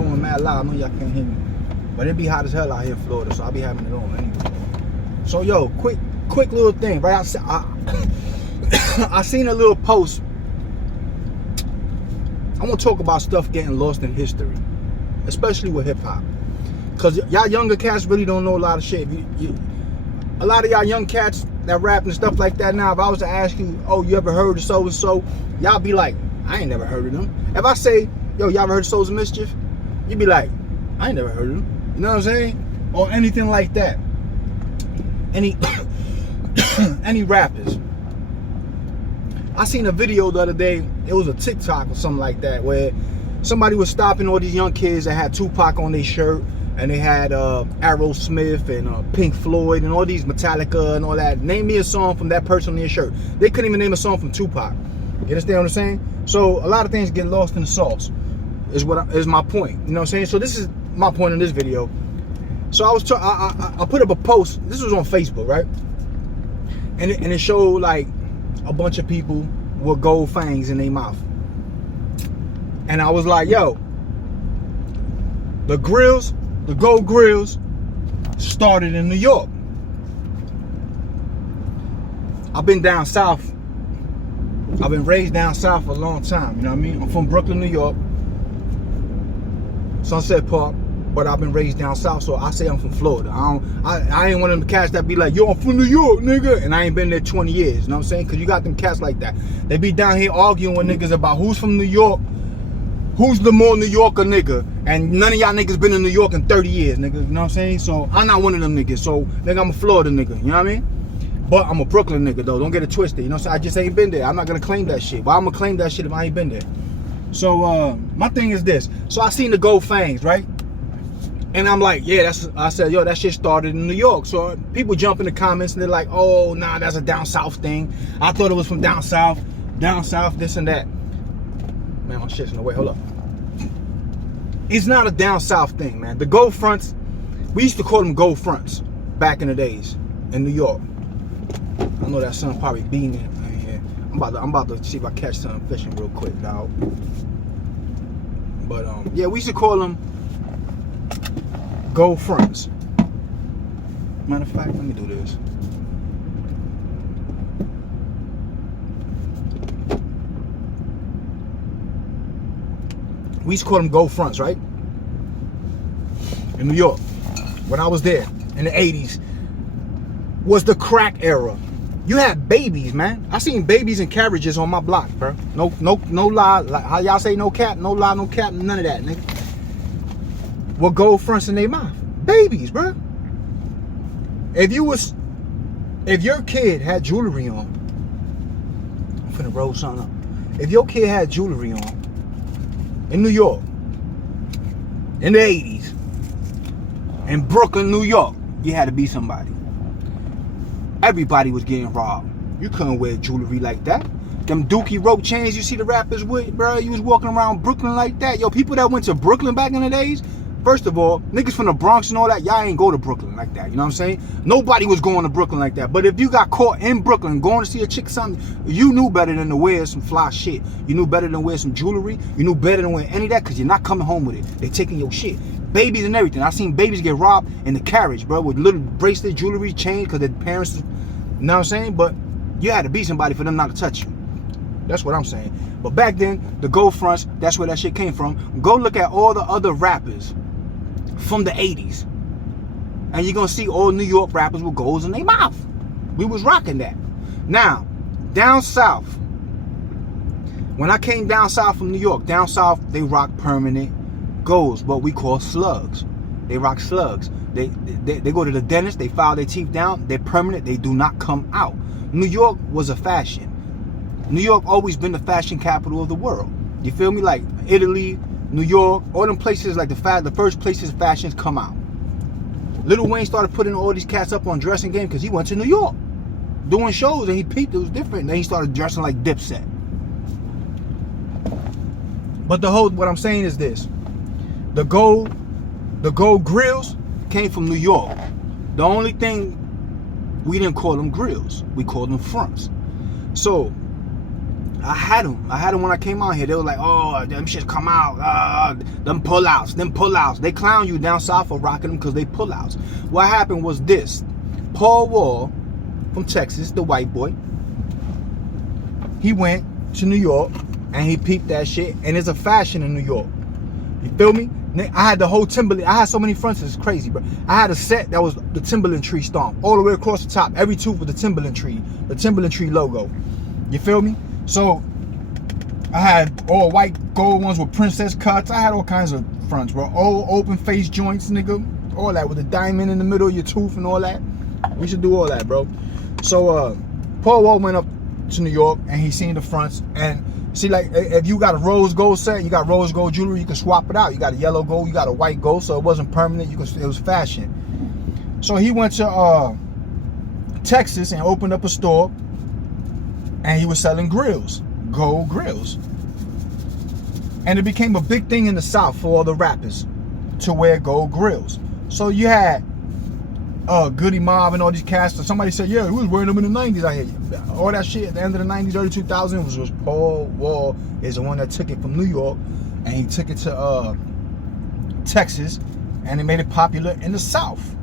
blowing mad loud. I know y'all can't hear me. But it be hot as hell out here in Florida, so I'll be having it on anyway. So yo, quick little thing, right? I seen a little post. I want to talk about stuff getting lost in history, especially with hip hop, cause y'all younger cats really don't know a lot of shit. A lot of y'all young cats that rap and stuff like that now, if I was to ask you, oh, you ever heard of so and so, y'all be like, I ain't never heard of them. If I say, yo, y'all ever heard of Souls of Mischief? You'd be like, I ain't never heard of them. You know what I'm saying? Or anything like that. Any rappers. I seen a video the other day, it was a TikTok or something like that, where somebody was stopping all these young kids that had Tupac on their shirt, and they had Aerosmith and Pink Floyd and all these Metallica and all that. Name me a song from that person on your shirt. They couldn't even name a song from Tupac. You understand what I'm saying? So a lot of things get lost in the sauce, is my point. You know what I'm saying? So this is my point in this video. So I put up a post. This was on Facebook, right? And it showed like a bunch of people with gold fangs in their mouth. And I was like, yo, the gold grills started in New York. I've been down south. I've been raised down south for a long time. You know what I mean? I'm from Brooklyn, New York. Sunset Park. But I've been raised down south, so I say I'm from Florida. I ain't one of them cats that be like, yo, I'm from New York, nigga. And I ain't been there 20 years. You know what I'm saying? Because you got them cats like that. They be down here arguing with niggas about who's from New York. Who's the more New Yorker nigga? And none of y'all niggas been in New York in 30 years, nigga. You know what I'm saying? So I'm not one of them niggas. So nigga, I'm a Florida nigga. You know what I mean? But I'm a Brooklyn nigga though. Don't get it twisted. You know what I'm saying? I just ain't been there. I'm not gonna claim that shit. But I'm gonna claim that shit if I ain't been there. So my thing is this. So I seen the gold fangs, right? And I'm like, yeah, I said, yo, that shit started in New York. So people jump in the comments and they're like, oh, nah, that's a down south thing. I thought it was from down south, this and that. Man, my shit's in the way. Hold up. It's not a down south thing, man. The gold fronts, we used to call them gold fronts back in the days in New York. I know that sun probably beaming right here. I'm about to see if I catch something fishing real quick, dog. But yeah, we used to call them gold fronts. Matter of fact, let me do this. We used to call them gold fronts, right? In New York, when I was there in the 80s, was the crack era. You had babies, man. I seen babies in carriages on my block, bro. No lie. Like how y'all say no cap, no lie, no cap, none of that, nigga. With gold fronts in their mouth. Babies, bro. If your kid had jewelry on, I'm finna roll something up. If your kid had jewelry on in New York in the 80s, in Brooklyn, New York, you had to be somebody. Everybody was getting robbed. You couldn't wear jewelry like that. Them Dookie rope chains you see the rappers with, bro, you was walking around Brooklyn like that. Yo, people that went to Brooklyn back in the days, first of all, niggas from the Bronx and all that, y'all ain't go to Brooklyn like that. You know what I'm saying? Nobody was going to Brooklyn like that. But if you got caught in Brooklyn going to see a chick something, you knew better than to wear some fly shit. You knew better than to wear some jewelry. You knew better than wear any of that because you're not coming home with it. They taking your shit. Babies and everything. I seen babies get robbed in the carriage, bro, with little bracelet, jewelry, chains because their parents, you know what I'm saying? But you had to be somebody for them not to touch you. That's what I'm saying. But back then, the gold fronts, that's where that shit came from. Go look at all the other rappers from the 80s. And you're going to see all New York rappers with golds in their mouth. We was rocking that. Now, down south, when I came down south from New York, down south, they rock permanent golds, what we call slugs. They rock slugs. They go to the dentist, they file their teeth down, they're permanent, they do not come out. New York was a fashion. New York always been the fashion capital of the world. You feel me? Like Italy, New York, all them places, like the first places fashions come out. Lil Wayne started putting all these cats up on dressing game because he went to New York doing shows and he peeped, it was different. Then he started dressing like Dipset. But what I'm saying is this. The gold grills came from New York. The only thing, we didn't call them grills. We called them fronts. So I had them when I came out here. They were like, oh, them shits come out, them pullouts. They clown you down south for rocking them because they pullouts. What happened was this: Paul Wall from Texas, the white boy, he went to New York and he peeped that shit, and it's a fashion in New York. You feel me? I had the whole Timberland. I had so many fronts, it's crazy, bro. I had a set that was the Timberland tree stomp all the way across the top. Every tooth was the Timberland tree logo. You feel me? So I had all white gold ones with princess cuts. I had all kinds of fronts, bro. All open face joints, nigga. All that with a diamond in the middle of your tooth and all that. We should do all that, bro. So Paul Wall went up to New York and he seen the fronts. And see, like, if you got a rose gold set, you got rose gold jewelry, you can swap it out. You got a yellow gold, you got a white gold, so it wasn't permanent. It was fashion. So he went to Texas and opened up a store, and he was selling grills, gold grills. And it became a big thing in the South for all the rappers to wear gold grills. So you had Goody Mob and all these cats. So somebody said, yeah, we was wearing them in the 90s. I hear you. All that shit at the end of the 90s, early 2000s was Paul Wall is the one that took it from New York, and he took it to Texas, and it made it popular in the South.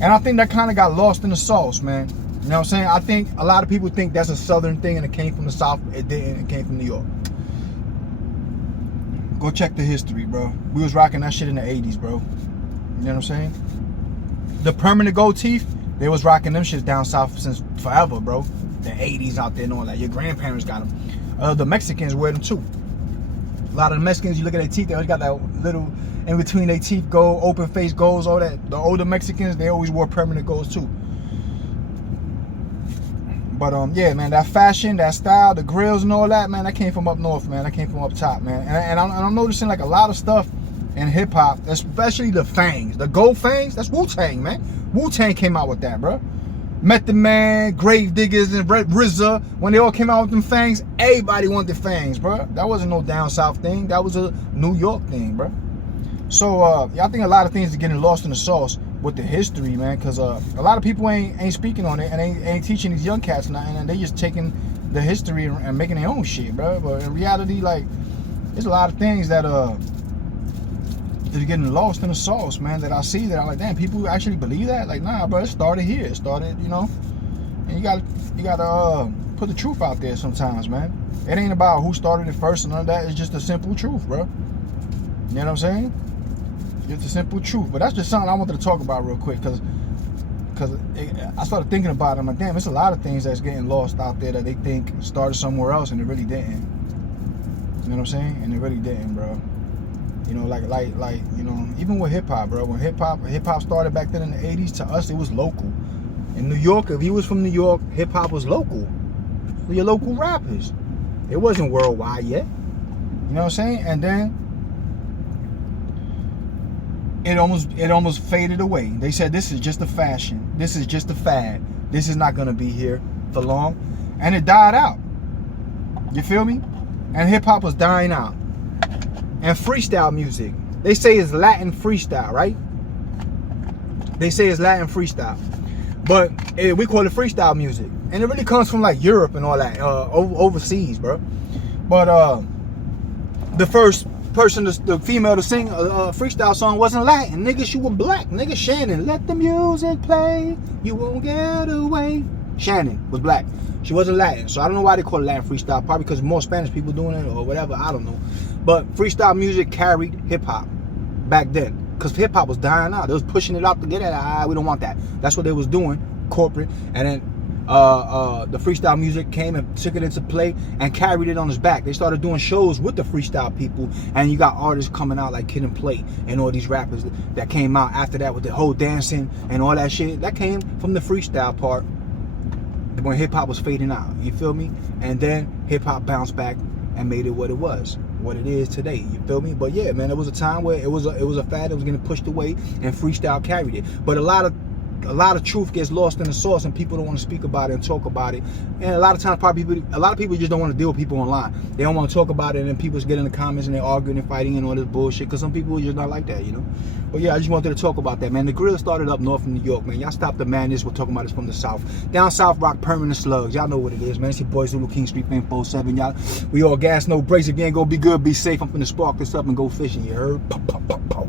And I think that kind of got lost in the sauce, man. You know what I'm saying? I think a lot of people think that's a Southern thing and it came from the South. It didn't. It came from New York. Go check the history, bro. We was rocking that shit in the 80s, bro. You know what I'm saying? The permanent gold teeth, they was rocking them shits down south since forever, bro. The 80s out there and all that. Your grandparents got them. The Mexicans wear them too. A lot of the Mexicans, you look at their teeth, they always got that little in between their teeth gold, open face golds, all that. The older Mexicans, they always wore permanent golds too. But yeah, man, that fashion, that style, the grills and all that, man, that came from up north, man. That came from up top, man. And I'm noticing like a lot of stuff in hip hop, especially the fangs, the gold fangs. That's Wu-Tang, man. Wu-Tang came out with that, bro. Method Man, Grave Diggers, and RZA, when they all came out with them fangs, everybody wanted fangs, bro. That wasn't no down south thing. That was a New York thing, bro. So I think a lot of things are getting lost in the sauce with the history, man, because a lot of people ain't speaking on it and ain't teaching these young cats nothing, and they just taking the history and making their own shit, bro. But in reality, like, there's a lot of things that are getting lost in the sauce, man, that I see that I'm like, damn, people actually believe that? Like, nah, bro, it started here. It started, you know, and you gotta put the truth out there sometimes, man. It ain't about who started it first and none of that. It's just the simple truth, bro. You know what I'm saying? It's the simple truth. But that's just something I wanted to talk about real quick, because I started thinking about it. I'm like, damn, it's a lot of things that's getting lost out there that they think started somewhere else and it really didn't. You know what I'm saying? And it really didn't, bro. You know, like you know, even with hip hop, bro. When hip hop started back then in the 80s, to us it was local. In New York, if you was from New York, hip hop was local. For your local rappers. It wasn't worldwide yet. You know what I'm saying? And then it almost faded away. They said this is just a fashion. This is just a fad. This is not gonna be here for long. And it died out. You feel me? And hip hop was dying out. And freestyle music. They say it's Latin freestyle, right? They say it's Latin freestyle. But we call it freestyle music. And it really comes from like Europe and all that, overseas, bro. But the first person, the female to sing a freestyle song wasn't Latin. Nigga, she was black. Nigga, Shannon, let the music play. You won't get away. Shannon was black. She wasn't Latin. So I don't know why they call it Latin freestyle. Probably because more Spanish people doing it or whatever. I don't know. But freestyle music carried hip-hop back then. Because hip-hop was dying out. They was pushing it out to get at, we don't want that. That's what they was doing, corporate. And then the freestyle music came and took it into play and carried it on his back. They started doing shows with the freestyle people, and you got artists coming out like Kid and Play and all these rappers that came out after that with the whole dancing and all that shit. That came from the freestyle part when hip-hop was fading out. You feel me? And then hip-hop bounced back and made it what it was, what it is today. You feel me? But yeah, man, it was a time where it was a fad that was getting pushed away, and freestyle carried it. But a lot of a lot of truth gets lost in the sauce, and people don't want to speak about it and talk about it. And a lot of times, a lot of people just don't want to deal with people online. They don't want to talk about it, and then people just get in the comments and they're arguing and fighting and all this bullshit. Because some people are just not like that, you know. But yeah, I just wanted to talk about that, man. The grill started up north in New York, man. Y'all stop the madness. We're talking about this from the south. Down South Rock, Permanent Slugs. Y'all know what it is, man. It's your boy Zulu King Street Fame 47. Y'all, we all gas, no brakes. If you ain't gonna be good, be safe. I'm finna spark this up and go fishing. You heard? Pow, pow, pow, pow.